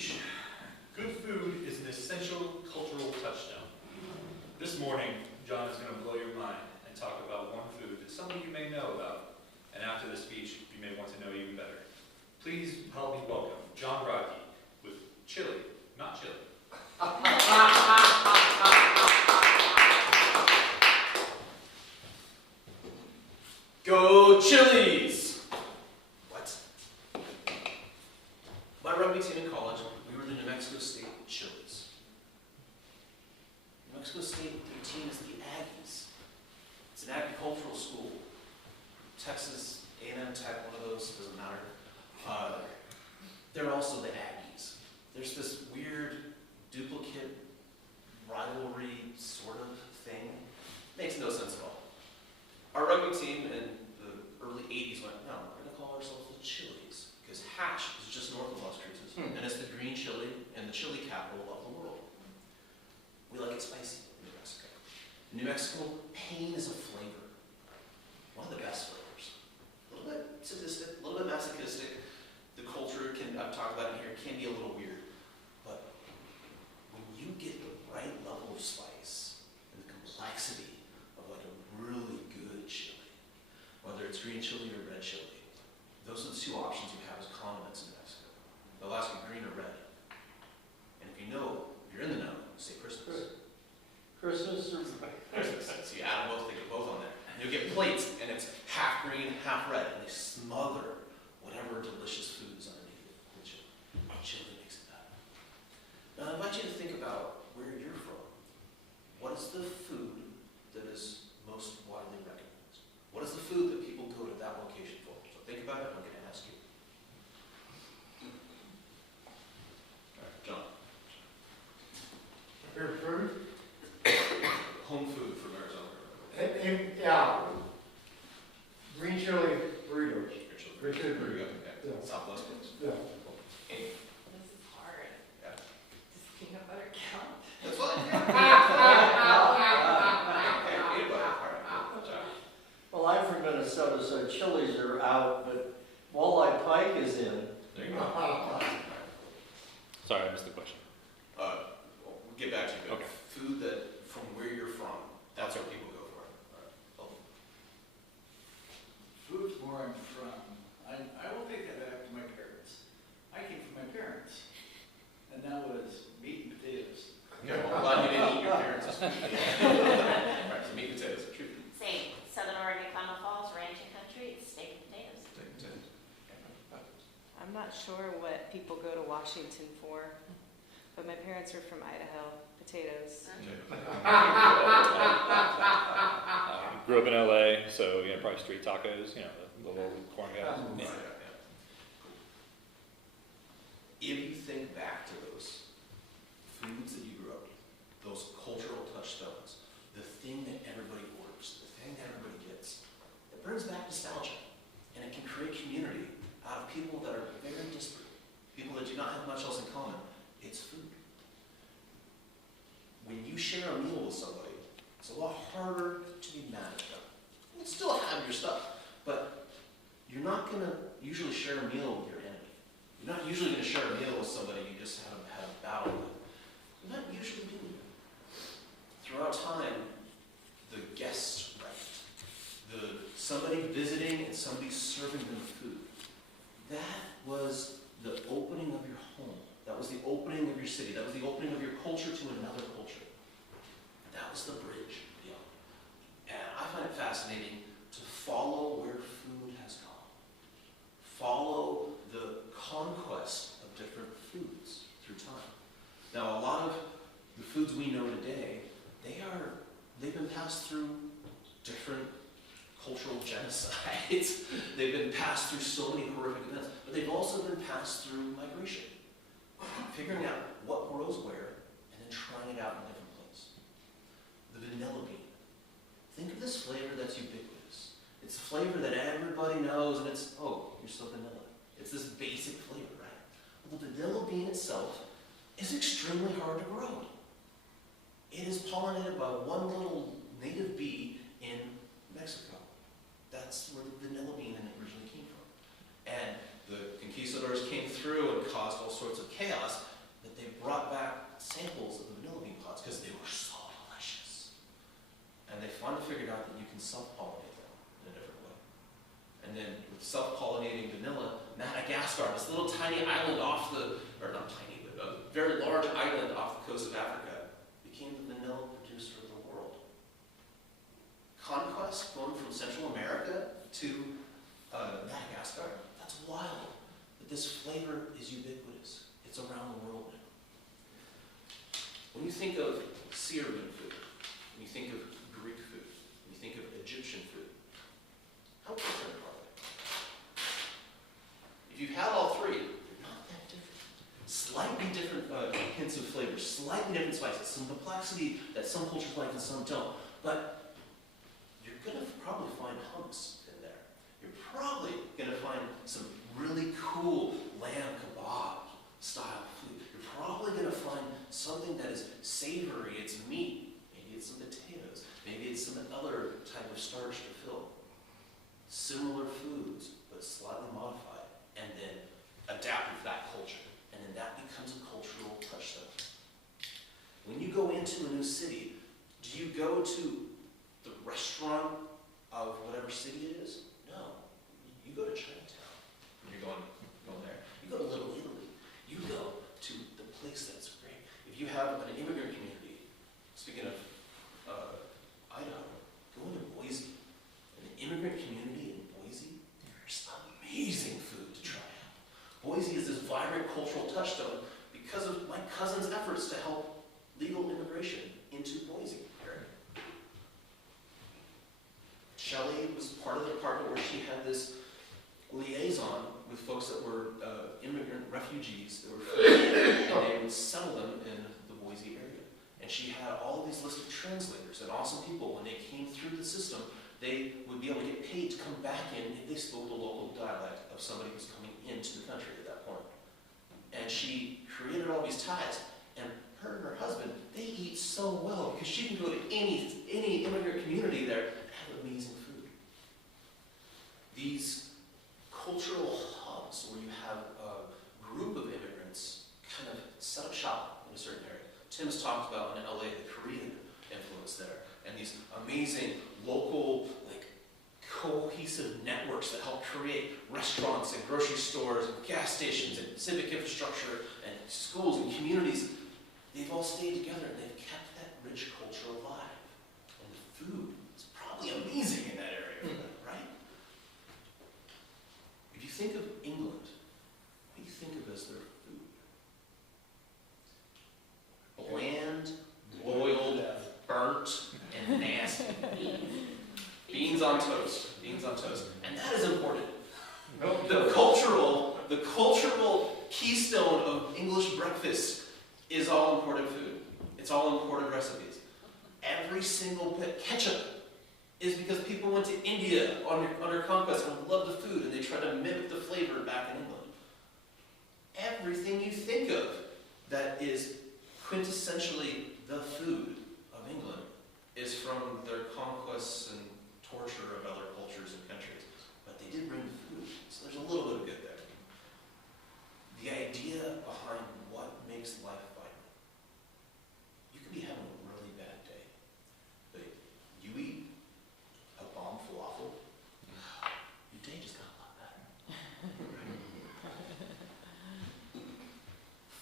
speech. Good food is an essential cultural touchstone. This morning, John is going to blow your mind and talk about one food that some of you may know about, and after the speech, you may want to know even better. Please help me welcome JohnR with chili, not chili. Go Chili's! What? My rugby team in college, we were the New Mexico State Chili's. New Mexico State, their team is the Aggies. It's an agricultural school. Texas, A&M Tech, one of those, doesn't matter. They're also the Aggies. There's this weird duplicate rivalry sort of thing. Makes no sense at all. Our rugby team in the early 80s went, no, we're going to call ourselves the Chili's, because Hatch is just north of Las Cruces, and it's the green chili and the chili capital of the world. We like it spicy in New Mexico. In New Mexico, pain is a flavor. One of the best flavors. A little bit sadistic, a little bit masochistic. The culture can, I've talked about it here, can be a little weird. But when you get the right level of spice and the complexity of like a really good chili, whether it's green chili or red chili, those are the two options you have as condiments in Mexico. They'll ask you green or red. And if you know, you're in the know, say Christmas. Christmas or Christmas. So you add them both, they get both on there. And you'll get plates, and it's half green, half red, and they smother whatever delicious food is underneath it with chili. Chili makes it that. Now I invite you to think about where you're from. What is the food that is most widely recognized? What is the food that people go to that location for? So think about it, I'm going to ask you. All right, John. favorite food? Home food from Arizona. Yeah. Green chili burritos. Green chili. Green chili There you go. burritos. Yeah. Southwest place. Yeah. Amy. This is hard. Yeah. Does peanut butter count? That's fine. Well, I'm from Minnesota, so chilies are out, but walleye pike is in. There you go. Sorry, I missed the question. We'll get back to you, but Okay. food that, from where you're from, that's what people go for. All right. Food's where I'm from. I will take that back to my parents. I came from my parents, and that was meat and potatoes. Okay, well, I'm glad you didn't eat your parents' food. All right, so meat and potatoes. True. Same. Southern Oregon, Klamath Falls, ranching country, it's steak and potatoes. Steak and potatoes. I'm not sure what people go to Washington for, but my parents are from Idaho. Potatoes. Grew up in LA, so probably street tacos, the little corn guys. Yeah. Yeah. If you think back to those foods that you grew up with, those cultural touchstones, the thing that everybody orders, the thing that everybody gets, it brings back nostalgia. And it can create community out of people that are very disparate, people that do not have much else in common. It's food. When you share a meal with somebody, it's a lot harder to be mad at them. You'll still have your stuff, but you're not going to usually share a meal with your enemy. You're not usually going to share a meal with somebody you just haven't had a battle with. You're not usually doing it. Throughout time, the guest right, somebody visiting and somebody serving them food, that was the opening of your home. That was the opening of your city. That was the opening of your culture to another culture. That was the bridge. And I find it fascinating to follow where food has gone. Follow the conquest of different foods through time. Now, a lot of the foods we know today, they've been passed through different cultural genocides. They've been passed through so many horrific events, but they've also been passed through migration. Figuring out what grows where, and then trying it out in different places. The vanilla bean. Think of this flavor that's ubiquitous. It's a flavor that everybody knows, and it's, oh, you're so vanilla. It's this basic flavor, right? Well, the vanilla bean itself is extremely hard to grow. It is pollinated by one little native bee in Mexico. That's where the vanilla bean originally came from. And the conquistadors settlers came through and caused all sorts of chaos, but they brought back samples of the vanilla bean pods because they were so delicious. And they finally figured out that you can self-pollinate them in a different way. And then with self-pollinating vanilla, Madagascar, this little tiny island off the, or not tiny, but a very large island off the coast of Africa, became the vanilla producer of the world. Conquest, going from Central America to Madagascar, that's wild. But this flavor is ubiquitous. It's around the world now. When you think of Syrian food, when you think of Greek food, when you think of Egyptian food, how different are they? If you've had all three, they're not that different. Slightly different hints of flavor, slightly different spices, some complexity that some cultures like and some don't. But you're going to probably find hummus in there. You're probably going to find some really cool lamb kebab style food. You're probably going to find something that is savory, it's meat. Maybe it's some potatoes. Maybe it's some other type of starch to fill. Similar foods, but slightly modified, and then adapted for that culture. And then that becomes a cultural touchstone. When you go into a new city, do you go to the restaurant of whatever city it is? No. You go to Chinatown when you're going there. You go to Little Italy. You go to the place that's great. If you have an immigrant community, speaking of Idaho, go into Boise. An immigrant community in Boise, there's amazing food to try out. Boise is this vibrant cultural touchstone because of my cousin's efforts to help legal immigration into Boise area. Shelley was part of the department where she had this liaison with folks that were immigrant refugees that were and they would settle them in the Boise area. And she had all of these lists of translators and awesome people. When they came through the system, they would be able to get paid to come back in if they spoke the local dialect of somebody who's coming into the country at that point. And she created all these ties. And her husband, they eat so well because she can go to any immigrant community there and have amazing food. These cultural hubs where you have a group of immigrants kind of set up shop in a certain area. Tim has talked about in LA the Korean influence there, and these amazing local, cohesive networks that help create restaurants and grocery stores and gas stations and civic infrastructure and schools and communities. They've all stayed together and they've kept that rich culture alive. And the food is probably amazing in that area, right? If you think of England, what do you think of as their food? Bland, boiled, burnt, and nasty. Beans on toast. Beans on toast. And that is important. The cultural keystone of English breakfast is all imported food. It's all imported recipes. Every single bit. Ketchup is because people went to India under conquest and loved the food, and they tried to mimic the flavor back in England. Everything you think of that is quintessentially the food of England is from their conquests and torture of other cultures and countries. But they did bring the food, so there's a little bit of good there. The idea behind what makes life vibrant. You could be having a really bad day, but you eat a bomb falafel, your day just got a lot better.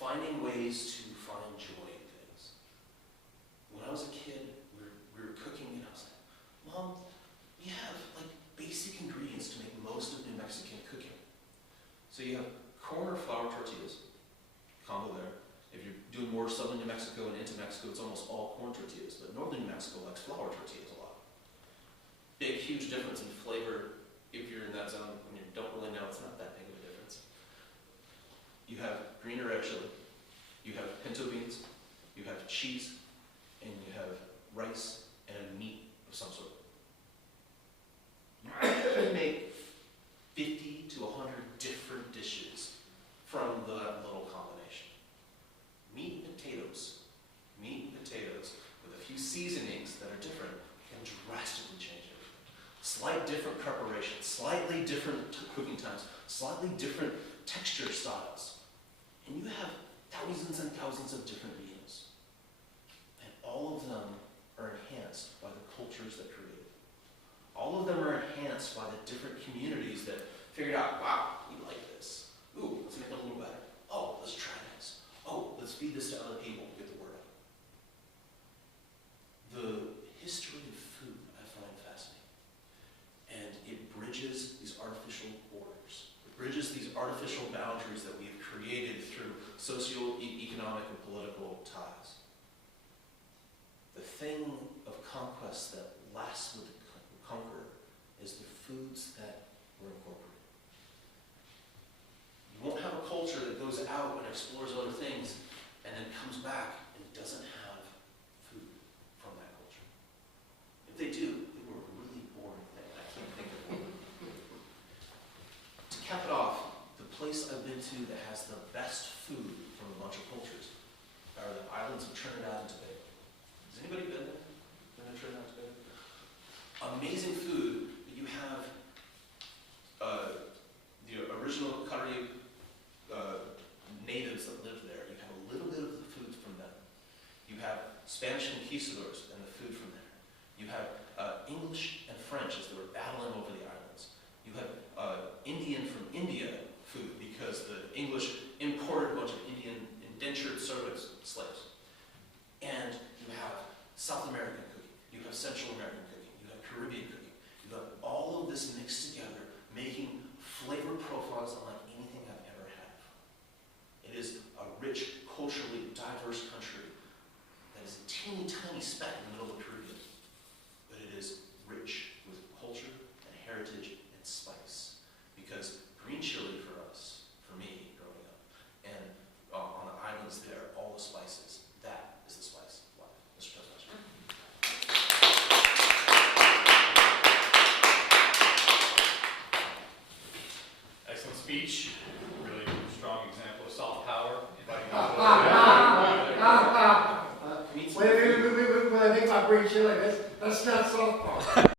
Finding ways to find joy in things. When I was a kid, we were cooking, and I was like, Mom, we have basic ingredients to make most of New Mexican cooking. So you have corn or flour tortillas, combo there. If you're doing more southern New Mexico and into Mexico, it's almost all corn tortillas, but northern New Mexico likes flour tortillas a lot. Big, huge difference in flavor. If you're in that zone and you don't really know, it's not that big of a difference. You have green or red chili, you have pinto beans, you have cheese, and you have rice and meat of some sort. You could make 50 to 100 different dishes from that little combination. Meat and potatoes with a few seasonings that are different can drastically change everything. Slight different preparation, slightly different cooking times, slightly different texture styles. And you have thousands and thousands of different meals. And all of them are enhanced by the cultures that create it. All of them are enhanced by the different communities that figured out, wow, we like this. Ooh, let's make it a little better. Oh, let's try this. Oh, let's feed this to other people, get the word out. The history of food I find fascinating. And it bridges these artificial borders. It bridges these artificial boundaries that we have created through socio-economic and political ties. The thing of conquest that lasts with the conqueror is the foods that were incorporated. You won't have a culture that goes out and explores other things and then comes back and doesn't have food from that culture. If they do, they were a really boring thing. I can't think of one. To cap it off, the place I've been to that has the best food from a bunch of cultures are the islands of Trinidad and Tobago. Has anybody been there? Been to Trinidad and Tobago? Amazing food, but you have the original Qatari natives that lived there. You have a little bit of the food from them. You have Spanish conquistadors and the food from there. You have English and French as they were battling over the islands. You have Indian from India food because the English imported a bunch of Indian indentured servants, slaves. And you have South American cooking. You have Central American cooking. You have Caribbean cooking. You have all of this mixed together, making flavor profiles unlike anything I've ever had. It is a rich, culturally diverse country that is a teeny tiny speck in the middle of the Caribbean, but it is rich with culture and heritage and spice. Because green chili for us, for me growing up, and on the islands there, all the spices, that is the spice of life. Mr. President. Excellent speech, really strong example of soft power. Inviting Wait, I think about green chili, that's not softball.